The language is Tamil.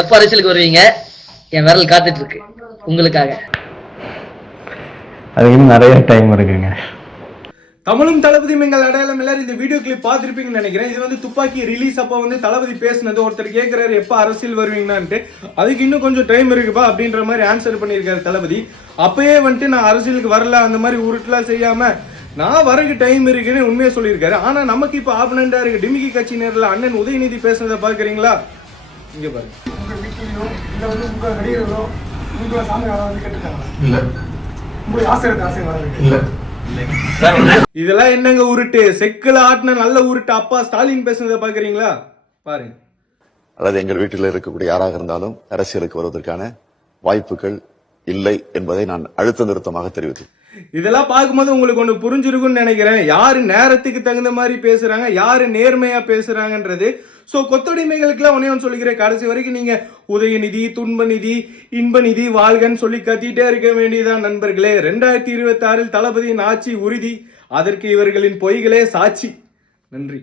எப்ப அரசியலுக்கு வருவீங்க? என் விரல் காத்துட்டு இருக்கு உங்களுக்காக. அதுக்கு இன்னும் நிறைய டைம் இருக்குங்க. தமிழும் தளபதியும் எங்கள் அடையாளம். எல்லாரும் இந்த வீடியோ கிளிப் பார்த்துருப்பீங்கன்னு நினைக்கிறேன். இது வந்து துப்பாக்கி ரிலீஸ் அப்போ வந்து தளபதி பேசினது. ஒருத்தர் கேட்கிறாரு எப்ப அரசியல் வருவீங்கன்னான்ட்டு. அதுக்கு இன்னும் கொஞ்சம் டைம் இருக்குப்பா அப்படின்ற மாதிரி ஆன்சர் பண்ணியிருக்காரு தளபதி. அப்பயே வந்துட்டு நான் அரசியலுக்கு வரல அந்த மாதிரி உருட்டுலாம் செய்யாம நான் வரக்கு டைம் இருக்குன்னு உண்மையை சொல்லியிருக்காரு. ஆனா நமக்கு இப்ப ஆப்பனண்டா இருக்கு டிமிகி கட்சியினர்ல அண்ணன் உதயநிதி பேசுனதை பாக்குறீங்களா? இங்க பாருங்க. உங்க வீட்டிலயோ இல்ல வந்து உங்க நடிகர்களோ உங்களை சாமி யாராவது கேட்டுருக்காங்க? இல்ல. உங்களுக்கு ஆசை இருக்கு ஆசை வராது? இல்ல. இதெல்லாம் என்னங்க உருட்டு? செக்குல ஆட்டின நல்ல உருட்டு அப்பா ஸ்டாலின் பேசுனதை பாக்குறீங்களா? பாருங்க. அல்லது எங்கள் வீட்டில் இருக்கக்கூடிய யாராக இருந்தாலும் அரசியலுக்கு வருவதற்கான வாய்ப்புகள் இல்லை என்பதை நான் அழுத்த நிறுத்தமாக தெரிவித்தேன். இதெல்லாம் பார்க்கும்போது உங்களுக்கு ஒண்ணு புரிஞ்சிருக்கும்னு நினைக்கிறேன். யாரு நேரத்துக்கு தகுந்த மாதிரி பேசுறாங்க, யாரு நேர்மையா பேசுறாங்கன்றது. சோ கொத்தடிமைகளுக்குலாம் ஒன்னே ஒன்று சொல்லிக்கிறேன், கடைசி வரைக்கும் நீங்க உதயநிதி, துன்பநிதி, இன்பநிதி, வாழ்கன்னு சொல்லி கத்திட்டே இருக்க வேண்டியதான் நண்பர்களே. 2026 தளபதியின் ஆட்சி உறுதி. அதற்கு இவர்களின் பொய்களே சாட்சி. நன்றி.